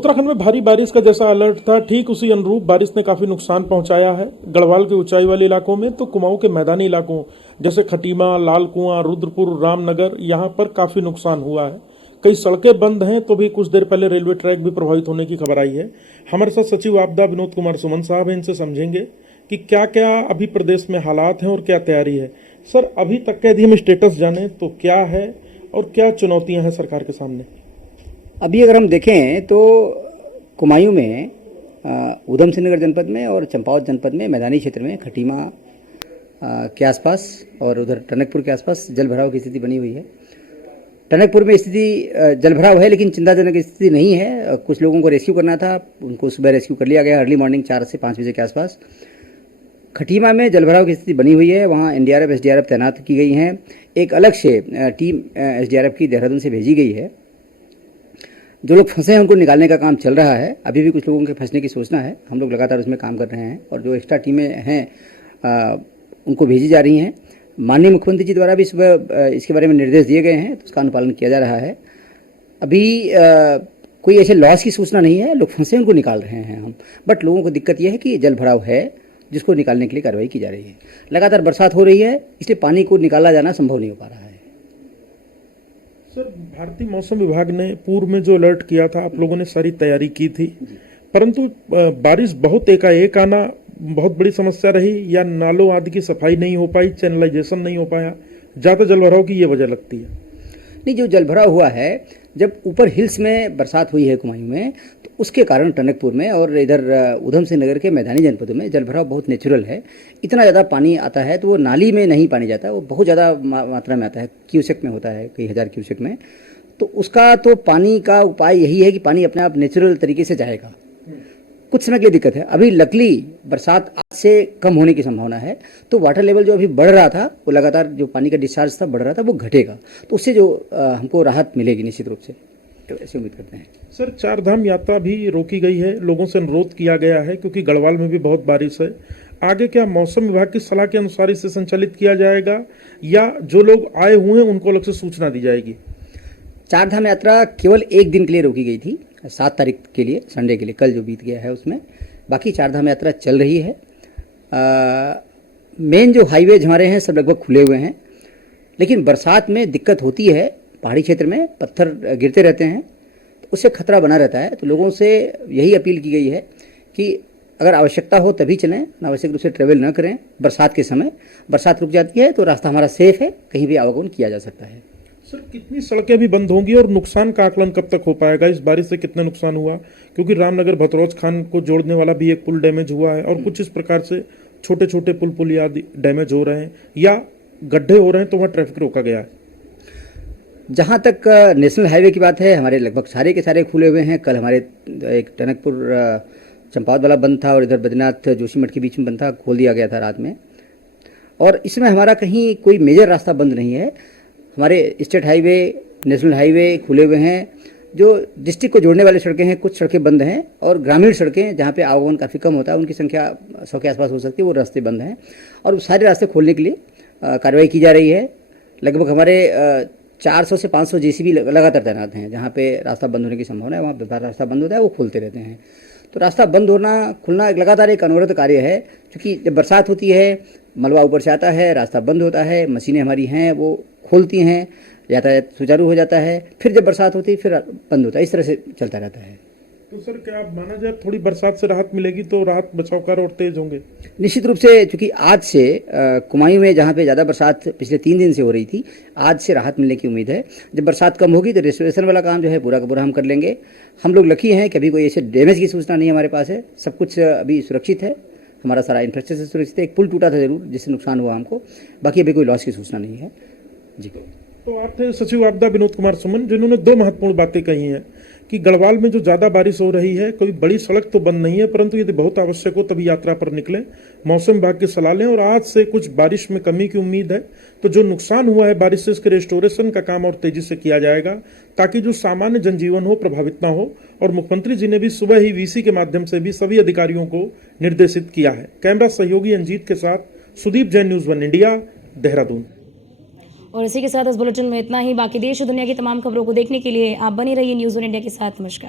उत्तराखंड में भारी बारिश का जैसा अलर्ट था, ठीक उसी अनुरूप बारिश ने काफी नुकसान पहुंचाया है। गढ़वाल के ऊंचाई वाले इलाकों में तो कुमाऊं के मैदानी इलाकों जैसे खटीमा, लाल कुआं, रुद्रपुर, रामनगर यहां पर काफी नुकसान हुआ है। कई सड़कें बंद हैं, तो भी कुछ देर पहले रेलवे ट्रैक भी प्रभावित होने की खबर आई है। हमारे साथ सचिव आपदा विनोद कुमार सुमन साहब हैं, इनसे समझेंगे कि क्या क्या अभी प्रदेश में हालात हैं और क्या तैयारी है। सर, अभी तक का यदि हम स्टेटस जाने तो क्या है और क्या चुनौतियां हैं सरकार के सामने? अभी अगर हम देखें तो कुमायूं में, ऊधम सिंह नगर जनपद में और चंपावत जनपद में मैदानी क्षेत्र में खटीमा के आसपास और उधर टनकपुर के आसपास जल भराव की स्थिति बनी हुई है। टनकपुर में स्थिति जल भराव है, लेकिन चिंताजनक स्थिति नहीं है। कुछ लोगों को रेस्क्यू करना था, उनको सुबह रेस्क्यू कर लिया गया अर्ली मॉर्निंग 4 से 5 बजे के आसपास। खटीमा में जल भराव की स्थिति बनी हुई है, वहाँ एनडीआरएफ एसडीआरएफ तैनात की गई हैं। एक अलग से टीम एसडीआरएफ की देहरादून से भेजी गई है। जो लोग फंसे हैं उनको निकालने का काम चल रहा है। अभी भी कुछ लोगों के फंसने की सूचना है, हम लोग लगातार उसमें काम कर रहे हैं और जो एक्स्ट्रा टीमें हैं उनको भेजी जा रही हैं। माननीय मुख्यमंत्री जी द्वारा भी सुबह इसके बारे में निर्देश दिए गए हैं, तो उसका अनुपालन किया जा रहा है। अभी कोई ऐसे लॉस की सूचना नहीं है, लोग फंसे उनको निकाल रहे हैं हम। बट लोगों को दिक्कत यह है कि जल भराव है, जिसको निकालने के लिए कार्रवाई की जा रही है। लगातार बरसात हो रही है, इसलिए पानी को निकाला जाना संभव नहीं हो पा रहा है। सर, भारतीय मौसम विभाग ने पूर्व में जो अलर्ट किया था, आप लोगों ने सारी तैयारी की थी, परंतु बारिश बहुत एकाएक आना बहुत बड़ी समस्या रही, या नालों आदि की सफाई नहीं हो पाई, चैनलाइजेशन नहीं हो पाया, ज़्यादा जलभराव की ये वजह लगती है? नहीं, जो जलभराव हुआ है, जब ऊपर हिल्स में बरसात हुई है कुमायूं में, तो उसके कारण टनकपुर में और इधर ऊधम सिंह नगर के मैदानी जनपदों में जलभराव बहुत नेचुरल है। इतना ज़्यादा पानी आता है तो वो नाली में नहीं पानी जाता, वो बहुत ज़्यादा मात्रा में आता है, क्यूसेक में होता है, कई हज़ार क्यूसेक में। तो उसका तो पानी का उपाय यही है कि पानी अपने आप नेचुरल तरीके से जाएगा। कुछ समय के लिए दिक्कत है। अभी लकली बरसात आज से कम होने की संभावना है, तो वाटर लेवल जो अभी बढ़ रहा था, वो लगातार जो पानी का डिस्चार्ज था बढ़ रहा था, वो घटेगा, तो उससे जो हमको राहत मिलेगी निश्चित रूप से, तो ऐसे उम्मीद करते हैं। सर, 4 धाम यात्रा भी रोकी गई है, लोगों से अनुरोध किया गया है क्योंकि गढ़वाल में भी बहुत बारिश है। आगे क्या मौसम विभाग की सलाह के अनुसार इसे संचालित किया जाएगा, या जो लोग आए हुए हैं उनको अलग से सूचना दी जाएगी? 4 धाम यात्रा केवल एक दिन के लिए रोकी गई थी, 7 तारीख के लिए, संडे के लिए, कल जो बीत गया है उसमें। बाकी 4 धाम यात्रा चल रही है। मेन जो हाईवेज हमारे हैं सब लगभग खुले हुए हैं, लेकिन बरसात में दिक्कत होती है। पहाड़ी क्षेत्र में पत्थर गिरते रहते हैं, तो उससे खतरा बना रहता है। तो लोगों से यही अपील की गई है कि अगर आवश्यकता हो तभी चलें, अनावश्यक रूप से ट्रेवल न करें बरसात के समय। बरसात रुक जाती है तो रास्ता हमारा सेफ है, कहीं भी आवागमन किया जा सकता है। सर, कितनी सड़कें भी बंद होंगी और नुकसान का आकलन कब तक हो पाएगा? इस बारिश से कितना नुकसान हुआ? क्योंकि रामनगर भतरौज खान को जोड़ने वाला भी एक पुल डैमेज हुआ है और कुछ इस प्रकार से छोटे छोटे पुल आदि डैमेज हो रहे हैं या गड्ढे हो रहे हैं, तो वहाँ ट्रैफिक रोका गया है। जहाँ तक नेशनल हाईवे की बात है, हमारे लगभग सारे के सारे खुले हुए हैं। कल हमारे एक टनकपुर चंपावत वाला बंद था और इधर बद्रीनाथ जोशीमठ के बीच में बंद था, खोल दिया गया था रात में। और इसमें हमारा कहीं कोई मेजर रास्ता बंद नहीं है। हमारे स्टेट हाईवे, नेशनल हाईवे खुले हुए हैं। जो डिस्ट्रिक्ट को जोड़ने वाली सड़कें हैं, कुछ सड़कें बंद हैं, और ग्रामीण सड़कें जहाँ पे आवागमन काफ़ी कम होता है, उनकी संख्या 100 के आसपास हो सकती है, वो रास्ते बंद हैं। और सारे रास्ते खोलने के लिए कार्रवाई की जा रही है। लगभग हमारे 400 से 500 जेसीबी लगातार तैनात हैं। जहाँ पे रास्ता बंद होने की संभावना है, वहाँ पे रास्ता बंद होता है, वो खोलते रहते हैं। तो रास्ता बंद होना खुलना लगातार एक अनवरत कार्य है, क्योंकि जब बरसात होती है, मलबा ऊपर से आता है, रास्ता बंद होता है, मशीनें हमारी हैं वो खोलती हैं, यातायात सुचारू हो जाता है, फिर जब बरसात होती है फिर बंद होता है, इस तरह से चलता रहता है। तो सर, क्या आप माना जाए थोड़ी बरसात से राहत मिलेगी तो राहत बचाव कार्य और तेज होंगे? निश्चित रूप से, क्योंकि आज से कुमायूं में जहाँ पे ज़्यादा बरसात पिछले 3 दिन से हो रही थी, आज से राहत मिलने की उम्मीद है। जब बरसात कम होगी तो रेस्टोरेशन वाला काम जो है पूरा का पूरा हम कर लेंगे। हम लोग लकी हैं कि अभी कोई ऐसे डैमेज की सूचना नहीं हमारे पास है, सब कुछ अभी सुरक्षित है, हमारा सारा इंफ्रास्ट्रक्चर सुरक्षित है। एक पुल टूटा था जरूर, जिससे नुकसान हुआ हमको, बाकी अभी कोई लॉस की सूचना नहीं है जी। तो आप थे सचिव आपदा विनोद कुमार सुमन, जिन्होंने 2 महत्वपूर्ण बातें कही हैं कि गढ़वाल में जो ज़्यादा बारिश हो रही है, कोई बड़ी सड़क तो बंद नहीं है, परंतु यदि बहुत आवश्यक हो तभी यात्रा पर निकलें, मौसम विभाग की सलाह लें, और आज से कुछ बारिश में कमी की उम्मीद है। तो जो नुकसान हुआ है बारिश से, इसके रेस्टोरेशन का काम और तेजी से किया जाएगा, ताकि जो सामान्य जनजीवन हो प्रभावित ना हो। और मुख्यमंत्री जी ने भी सुबह ही वीसी के माध्यम से भी सभी अधिकारियों को निर्देशित किया है। कैमरा सहयोगी अंजीत के साथ सुदीप जैन, न्यूज़ 1 इंडिया, देहरादून। और इसी के साथ इस बुलेटिन में इतना ही। बाकी देश और दुनिया की तमाम खबरों को देखने के लिए आप बने रहिए न्यूज़ 1 इंडिया के साथ। नमस्कार।